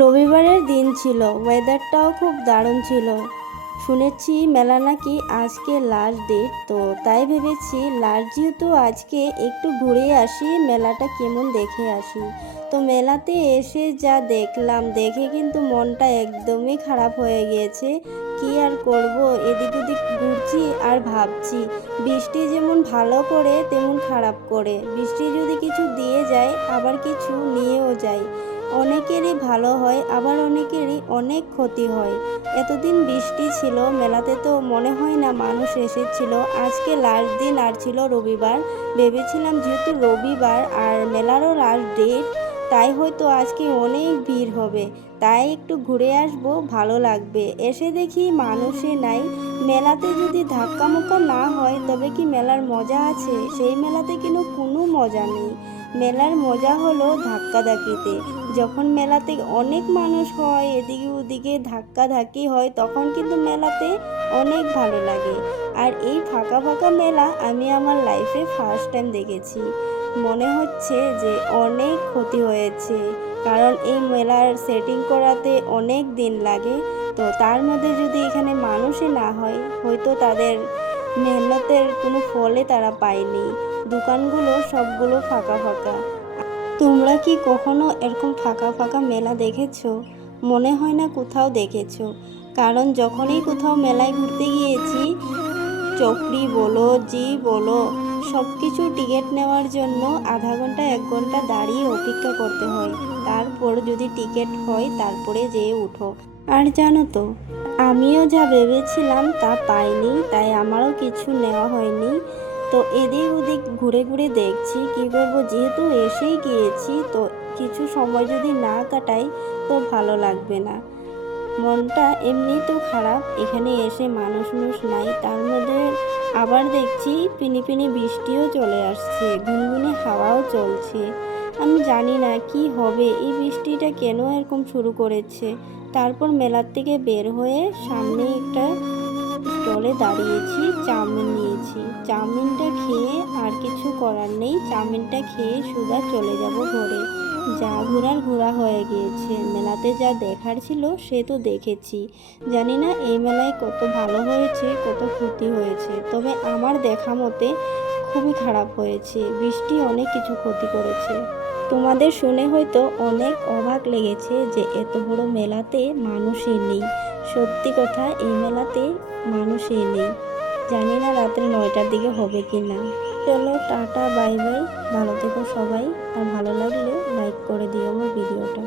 রবিবারের দিন ছিল, ওয়েদারটাও খুব দারুণ ছিল। শুনেছি মেলা নাকি আজকে লাস্ট ডেট, তো তাই ভেবেছি লাস্ট যেহেতু আজকে একটু ঘুরে আসি, মেলাটা কেমন দেখে আসি। তো মেলাতে এসে যা দেখলাম, দেখে কিন্তু মনটা একদমই খারাপ হয়ে গিয়েছে। কি আর করব, এদিক ওদিক ঘুরছি আর ভাবছি বৃষ্টি যেমন ভালো করে তেমন খারাপ করে। বৃষ্টি যদি কিছু দিয়ে যায় আবার কিছু নিয়েও যায়। অনেকেরই ভালো হয়, আবার অনেকেরই অনেক ক্ষতি হয়। এতদিন বৃষ্টি ছিল, মেলাতে তো মনে হয় না মানুষ এসেছিল। আজকে লাস্ট দিন আর ছিল রবিবার। ভেবেছিলাম যেহেতু রবিবার আর মেলারও লাস্ট ডেট, তাই হয়তো আজকে অনেক ভিড় হবে, তাই একটু ঘুরে আসবো, ভালো লাগবে। এসে দেখি মানুষে নাই। মেলাতে যদি ধাক্কা মুক্কা না হয় তবে কি মেলার মজা আছে? সেই মেলাতে কিন্তু কোনো মজা নেই। মেলার মজা হলো ধাক্কাধাক্কিতে। যখন মেলাতে অনেক মানুষ হয়, এদিকে ওদিকে ধাক্কাধাক্কি হয়, তখন কিন্তু মেলাতে অনেক ভালো লাগে। আর এই ফাঁকা ফাঁকা মেলা আমি আমার লাইফে ফার্স্ট টাইম দেখেছি। মনে হচ্ছে যে অনেক ক্ষতি হয়েছে, কারণ এই মেলার সেটিং করাতে অনেক দিন লাগে। তো তার মধ্যে যদি এখানে মানুষই না হয়, হয়তো তাদের মেহনতের কোনো ফলে তারা পায়নি। দোকানগুলো সবগুলো ফাঁকা ফাঁকা। তোমরা কি কখনো এরকম ফাঁকা ফাঁকা মেলা দেখেছো? মনে হয় না কোথাও দেখেছো, কারণ যখনই কোথাও মেলায় ঘুরতে গিয়েছি, চকরি বলো জি বলো, সব কিছু টিকিট নেওয়ার জন্য আধা ঘন্টা 1 ঘন্টা দাঁড়িয়ে অপেক্ষা করতে হয়। তারপর যদি টিকিট হয় তারপরে যেয়ে উঠো। আর জানো তো, আমিও যা ভেবেছিলাম তা পাইনি, তাই আমারও কিছু নেওয়া হয়নি। তো এদিক ওদিক ঘুরে ঘুরে দেখছি কী করবো, যেহেতু এসেই গিয়েছি, তো কিছু সময় যদি না কাটাই তো ভালো লাগবে না। মনটা এমনিই তো খারাপ, এখানে এসে মানুষ নাই, তার মধ্যে আবার দেখছি পিনি পিনি বৃষ্টিও চলে আসছে, গুনগুনে হাওয়াও চলছে। আমি জানি না কি হবে, এই বৃষ্টিটা কেন এরকম শুরু করেছে। তারপর মেলার থেকে বের হয়ে সামনে একটা স্টলে দাঁড়িয়েছি, চাউমিন নিয়েছি। চাউমিনটা খেয়ে আর কিছু করার নেই, চাউমিনটা খেয়ে সোজা চলে যাব ঘরে। যা ঘোরার ঘোরা হয়ে গিয়েছে, মেলাতে যা দেখার ছিল সে তো দেখেছি। জানি না এই মেলায় কত ভালো হয়েছে কত ক্ষতি হয়েছে, তবে আমার দেখা মতে খুবই খারাপ হয়েছে। বৃষ্টি অনেক কিছু ক্ষতি করেছে। তোমাদের শুনে হয়তো অনেক অবাক লেগেছে যে এত বড় মেলাতে মানুষই নেই। সত্যি কথা, এই মেলাতে মানুষই নেই। জানি না রাত্রে 9টার দিকে হবে কি না। চলো টাটা, বাই বাই, ভালো থেকো সবাই। আর ভালো লাগলে লাইক করে দিও আমার ভিডিওটা।